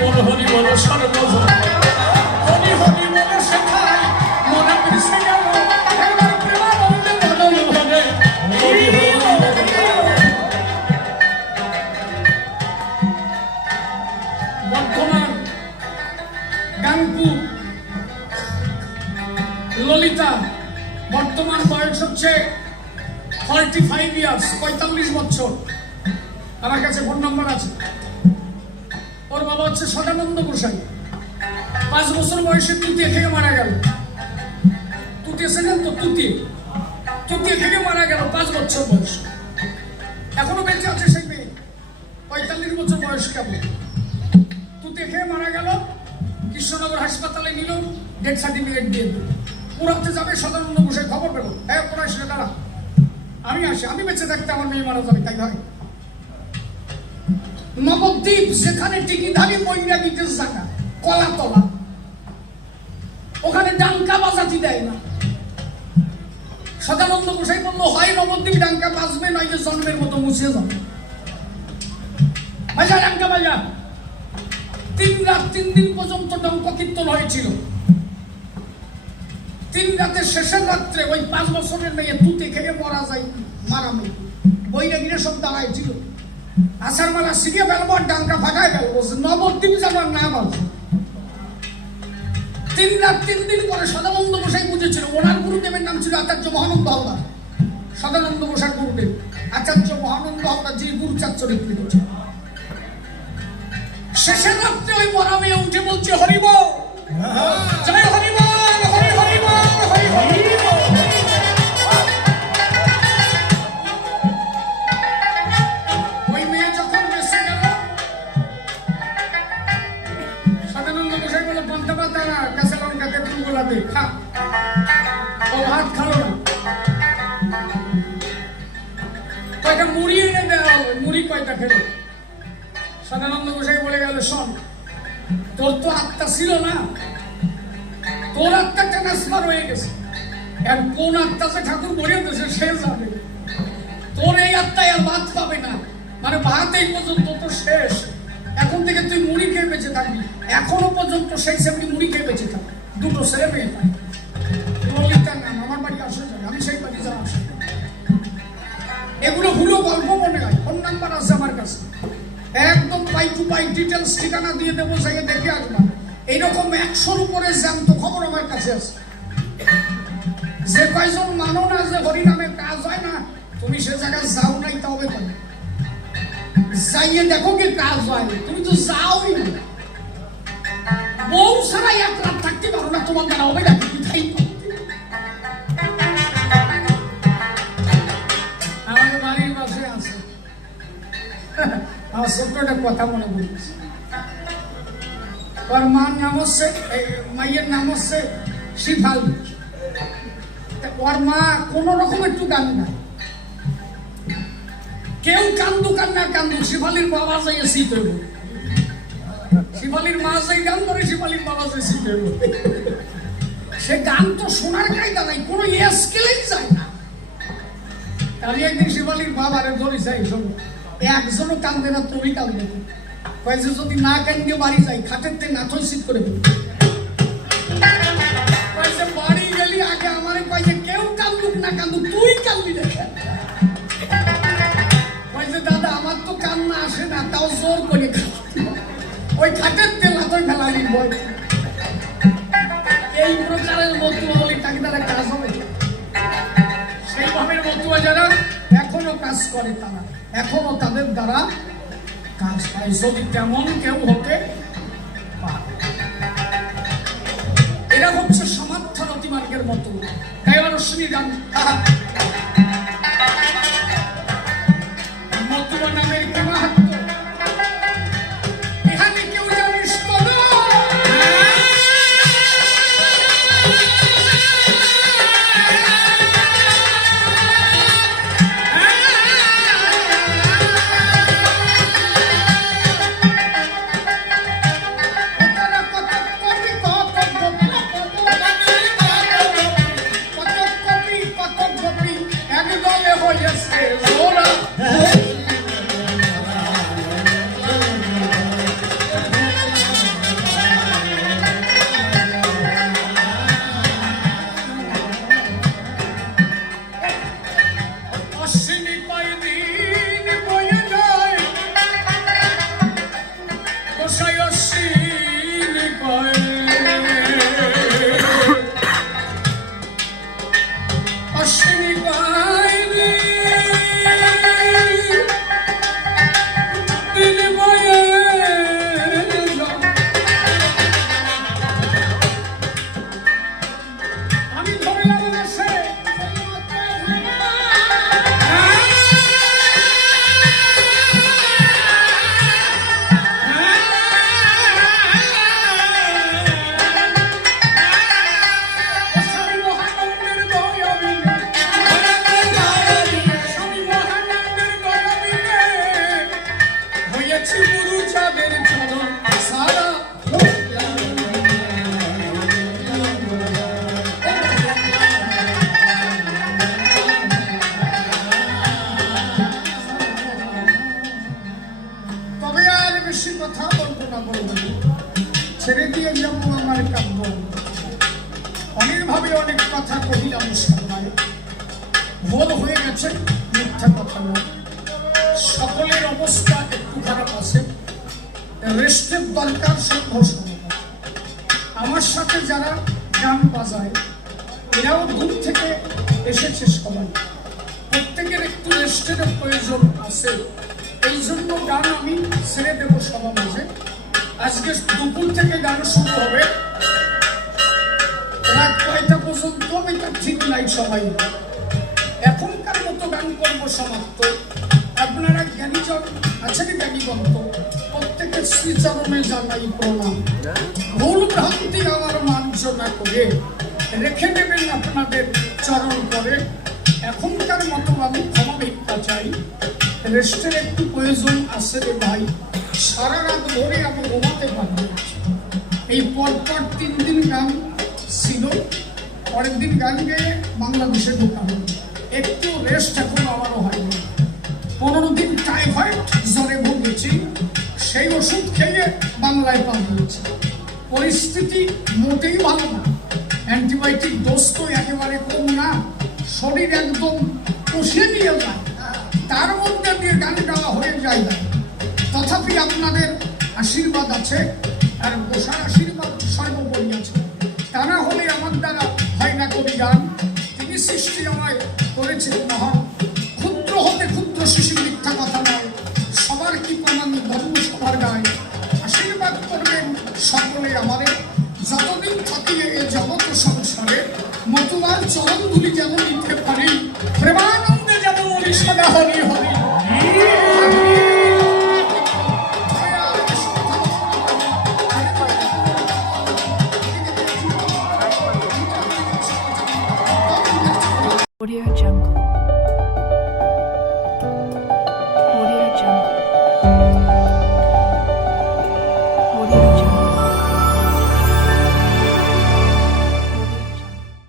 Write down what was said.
বল হরি মনে বর্ধমান গাংপুর ললিতা, বর্তমান বয়স হচ্ছে ফর্টি ফাইভ ইয়ার্স পঁয়তাল্লিশ বছর। আমার কাছে ফোন নম্বর আছে। ওর বাবা হচ্ছে সদানন্দ গোসাই পাঁচ বছর বয়সে তুতিয়ে থেকে মারা গেল। তুতিয়ে সেখান তো তুতিয়ে তুতিয়ে থেকে মারা গেল পাঁচ বছর বয়স। এখনও বেঁচে আছে সেই মেয়ে। পঁয়তাল্লিশ বছর বয়স কেমন তুতিয়ে খেয়ে মারা গেল, কৃষ্ণনগর হাসপাতালে নিল, ডেথ সার্টিফিকেট দিয়ে পুরাতে যাবে সদানন্দ গোসাই খবর পেল। হ্যাঁ পুরাই সে দাঁড়া। আমি আসি, আমি বেঁচে থাকতে আমার মেয়ে মারা যাবে, তাই হয় নবদ্বীপ সেখানে টিকিধারী বৈরাগীদের জায়গা, কলাতলা। ওখানে ডাঙ্কা বাজাতি দেয় না। সদানন্দ গোসাই বলল, হয় নবদ্বীপ, ডাঙ্কা বাজবে নয় যে জন্মের মতো মুছিয়ে যাবে বাজা ডাঙ্কা বাজা তিন রাত, তিন দিন পর্যন্ত ডঙ্ক কীর্তন হয়েছিল। তিন রাতের শেষের রাত্রে ওই পাঁচ বছরের মেয়ে তুতে খেয়ে মরা যায় মারা মেয়ে বৈরাগীরা সব দাঁড়াইছিল। আষাঢ় মালা সিরিয়া ফেলব ডাঙ্কা ফাঁকায় ফেলব। নবদ্বীপ যেন আর না বাজে তিন রাত তিন দিন পরে সদানন্দ গোসাই বুঝেছিল ওনার গুরুদেবের নাম ছিল আচার্য মহানন্দ হালদার। সদানন্দ গোসাই গুরুদেব আচার্য মহানন্দ হালদার যিনি গুরুচার চরিত্রে ছিল শেষের রাত্রে ওই মরা মেয়ে উঠে বলছে হরিব! জয় কয়টা মুড়ি এনে দেওয়া হবে? মুড়ি কয়টা খেলো সদানন্দ গোসাই বলে গেল, শোন, তোর তো আত্মা ছিল না। তোর আত্মা ট্রান্সফার হয়ে গেছে। আর কোন আত্মা যে ঠাকুর ভরিয়ে দিয়েছে, সে যাবে তোর এই আত্মায় আর ভাত পাবে না। মানে ভাত এই পর্যন্ত তো শেষ। এখন থেকে তুই মুড়ি খেয়ে বেঁচে থাকবি। এখনও পর্যন্ত সেই সেমনি মুড়ি খেয়ে বেঁচে থাকবি দুটো ছেলে মেয়ে থাকে। এগুলো ভুলো গল্প মনে হয়। ফোন নাম্বার আছে আমার কাছে। একদম পাই টু পাই ডিটেলস ঠিকানা দিয়ে দেবো সেখানে দেখে আসবা। এইরকম একশোর উপরে জ্যান্ত খবর আমার কাছে আছে। যে কয়জন মানো না যে হরিনামে কাজ হয় না, তুমি সে জায়গায় যাও নাই তবে কেন যাইয়ে দেখো কি কাজ হয় তুমি তো যাওই না। বউ ছাড়া এক রাত থাকতে পারো না তোমার দ্বারা হবে না। আমার ছোট্ট একটা কথা মনে পড়ছে ওর মার নাম হচ্ছে মাইয়ের নাম হচ্ছে শিফাল। ওর মা কোন রকম একটু গান গায় কেউ কান্দু কান্না কান্দু শিফালির বাবা যাই শীত হইব। শিফালির মা যাই গান করে শিফালির বাবা যাই শীত হইব। সে গান তো শোনার কায়দা নাই, কোনো স্কেলেই যায় না। আমি একদিন শিবালির বাবারে ধরে যাই শোন একজনও কান্দে না, তুমি কান্দে কয়েছে যদি না কান্দে বাড়ি যাই খাটের তে নাথই শীত করে কয়েছে বাড়ি গেলি, আগে আমারে কয়েছে কেউ কান্দুক না কান্দুক তুই কান্দবি কয়েছে দাদা, আমার তো কান্না আসে না, তাও জোর করে ওই খাটের তে নাথই ফেলালি বই এই প্রকারের মতুয়া বলি তাকে তারা কাজ হবে। সেইভাবে মতুয়া যারা এখনও কাজ করে তারা। এখনও তাদের দ্বারা কাজ পায় যদি তেমন কেউ হতে পারে। এরা হচ্ছে সমার্থ রতিমার্গের মতো। দেওয়ার রশ্মি গান Everybody. ছেড়ে দিয়ে যাব আমার কাব্য। অনেকভাবে অনেক কথা কহিলাম সামনায় ভোর হয়ে গেছে, মিথ্যা কথা নয়। সকলের অবস্থা একটু খারাপ আছে। রেস্টের দরকার সংঘর্ষ আমার সাথে যারা গান বাজায়, এরাও দূর থেকে এসেছে সবাই। প্রত্যেকের একটু রেস্টের প্রয়োজন আছে। এই জন্য গান আমি আজকে দুপুর থেকে গান শুরু হবে। রাত কয়টা পর্যন্ত? আমি তার ঠিক নাই সবাই এখনকার মতো গান করব সমাপ্ত। আপনারা জ্ঞানীজন আছেন জ্ঞানীগন্ত প্রত্যেকের শ্রীচরণে জানাই প্রণাম। ভুল ভ্রান্তি আমার মার্জনা করে রেখে দেবেন আপনাদের চরণ করে। এখনকার মতো আমি ক্ষমা ভিক্ষা চাই। রেস্টের একটু প্রয়োজন আছে রে ভাই। সারা রাত ধরে আমি ঘুমাতে পারব। এই পরপর তিন দিন গান ছিল। পরের দিন গান গেয়ে বাংলাদেশে ঢোকা হলো। একটু রেস্ট এখন আমারও হয়নি পনেরো দিন টাইফয়েড জ্বরে ভুগেছি। সেই ওষুধ খেয়ে বাংলায় পা দিয়েছি পরিস্থিতি মোটেই ভালো না। অ্যান্টিবায়োটিক ডোজ তো একেবারে কম না। শরীর একদম কষে নিয়ে যায়। তার মধ্যে দিয়ে গান গাওয়া হয়ে যায় না। তথাপি আপনাদের আশীর্বাদ আছে আর বসার আশীর্বাদ সর্বোপরি আছে। তারা হলে আমার দ্বারা হয় না কবি গান। তিনি সৃষ্টি আমায় করেছিলেন মহান। ক্ষুদ্র হতে ক্ষুদ্র শিশু মিথ্যা কথা নয়। সবার কি প্রমাণ ধর্ম সবার গায় আশীর্বাদ করবেন সকলে আমাদের যতদিন থাকি এ জগৎ সংসারে মতুয়ার চরণ দুলি যেন নিতে Audio Jungle.